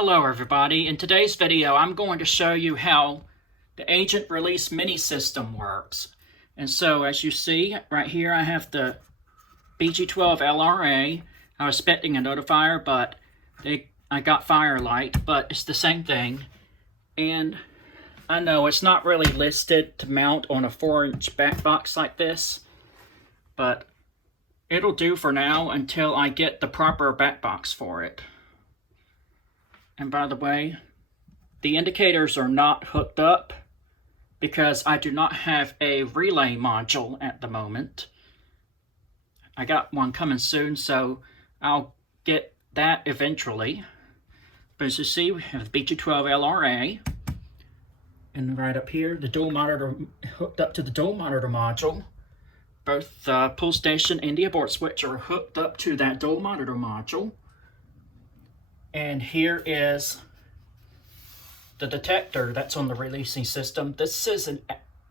Hello everybody. In today's video I'm going to show you how the Agent Release mini system works. And so as you see right here I have the BG12 LRA. I was expecting a notifier but I got fire-lite, but it's the same thing. And I know it's not really listed to mount on a 4-inch back box like this, but it'll do for now until I get the proper back box for it. And by the way, the indicators are not hooked up because I do not have a relay module at the moment. I got one coming soon, so I'll get that eventually. But as you see, we have the BG12 LRA. And right up here, the dual monitor hooked up to the dual monitor module. Both the pull station and the abort switch are hooked up to that dual monitor module. And here is the detector that's on the releasing system. This is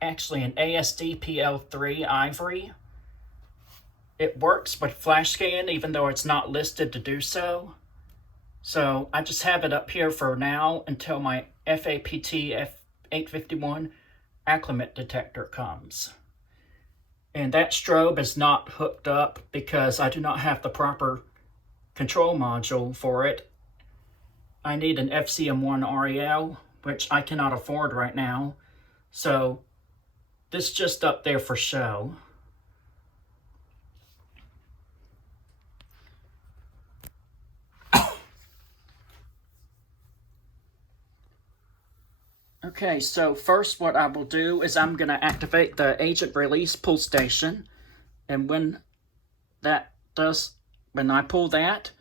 actually an ASD-PL3 Ivory. It works with flash scan even though it's not listed to do so. So I just have it up here for now until my FAPT F851 acclimate detector comes. And that strobe is not hooked up because I do not have the proper control module for it. I need an FCM1 REL, which I cannot afford right now. So this is just up there for show. Okay, so first what I will do is I'm going to activate the Agent Release pull station. And when I pull that,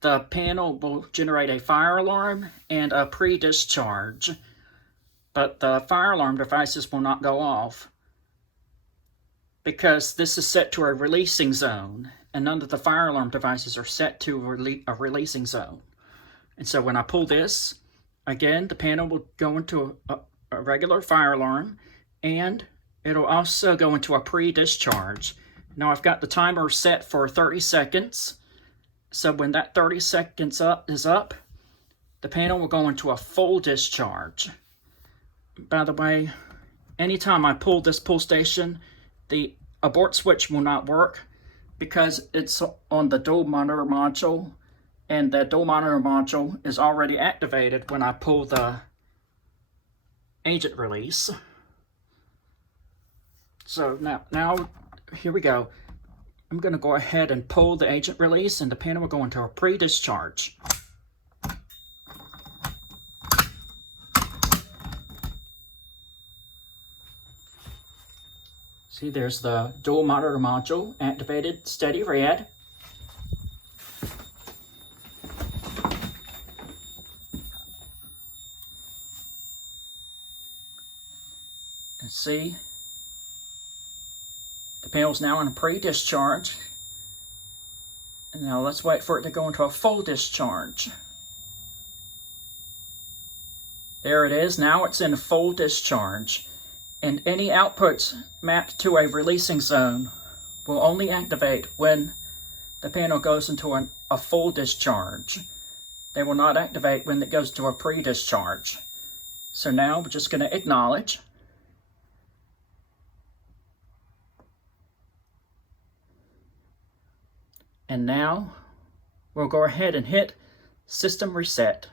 the panel will generate a fire alarm and a pre-discharge, but the fire alarm devices will not go off because this is set to a releasing zone, and none of the fire alarm devices are set to a releasing zone. And so when I pull this, again, the panel will go into a regular fire alarm, and it'll also go into a pre-discharge. Now I've got the timer set for 30 seconds. So when that 30 seconds is up, the panel will go into a full discharge. By the way, anytime I pull this pull station, the abort switch will not work because it's on the dual monitor module, and the dual monitor module is already activated when I pull the Agent Release. So now here we go. I'm going to go ahead and pull the Agent Release, and the panel will go into a pre-discharge. See, there's the dual monitor module activated, steady red. And see, the panel's now in a pre-discharge. And now let's wait for it to go into a full discharge. There it is. Now it's in a full discharge. And any outputs mapped to a releasing zone will only activate when the panel goes into a full discharge. They will not activate when it goes to a pre-discharge. So now we're just going to acknowledge. And now we'll go ahead and hit System Reset.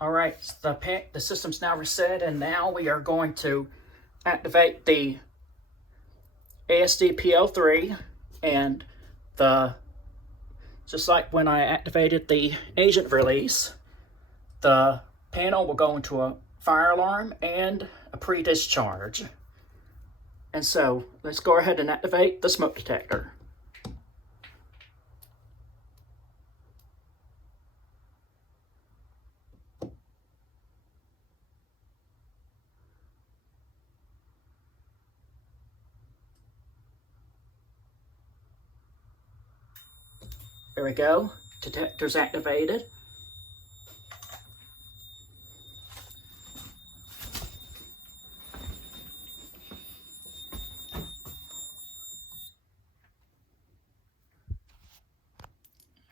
All right, the system's now reset, and now we are going to activate the ASDPL3, and just like when I activated the agent release, the panel will go into a fire alarm and a pre-discharge. And so let's go ahead and activate the smoke detector. There we go, detector's activated.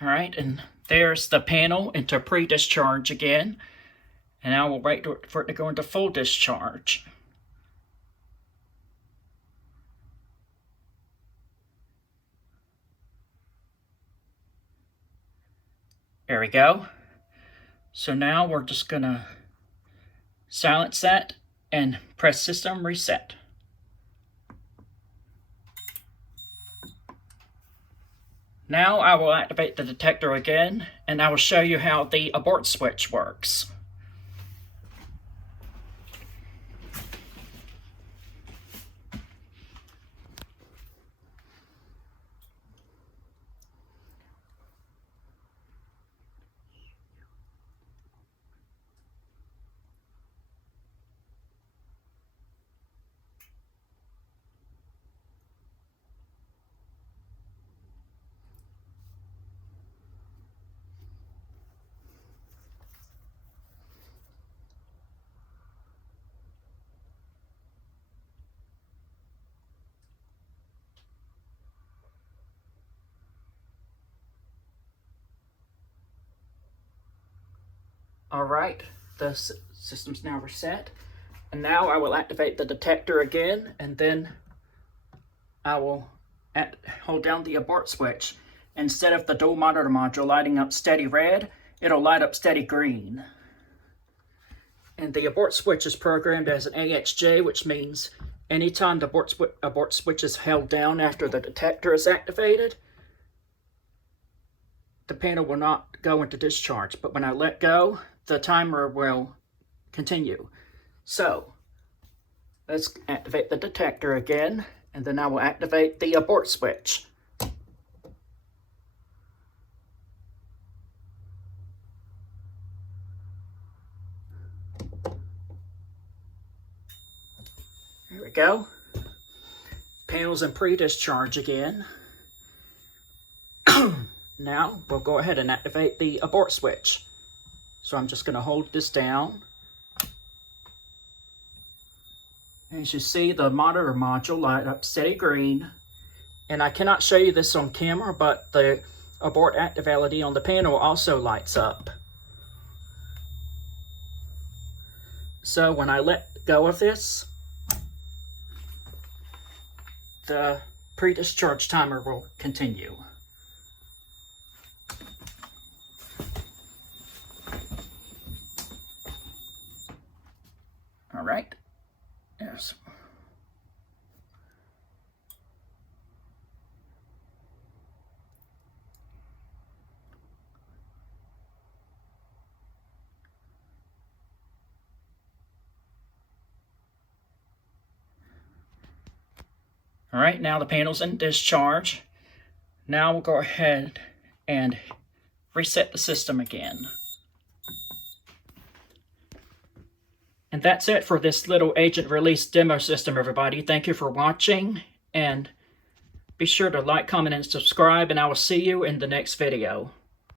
All right, and there's the panel into pre-discharge again. And now we'll wait for it to go into full discharge. There we go. So now we're just gonna silence that and press system reset. Now I will activate the detector again, and I will show you how the abort switch works. All right, the system's now reset. And now I will activate the detector again, and then I will hold down the abort switch. Instead of the dual monitor module lighting up steady red, it'll light up steady green. And the abort switch is programmed as an AXJ, which means anytime the abort switch is held down after the detector is activated, the panel will not go into discharge. But when I let go, the timer will continue. So let's activate the detector again, and then I will activate the abort switch. There we go. Panel's in pre-discharge again. Now we'll go ahead and activate the abort switch. So I'm just going to hold this down. As you see, the monitor module light up steady green. And I cannot show you this on camera, but the abort activity on the panel also lights up. So when I let go of this, the pre-discharge timer will continue. All right, there's. All right, now the panel's in discharge. Now we'll go ahead and reset the system again. And that's it for this little agent release demo system, everybody. Thank you for watching, and be sure to like, comment, and subscribe, and I will see you in the next video.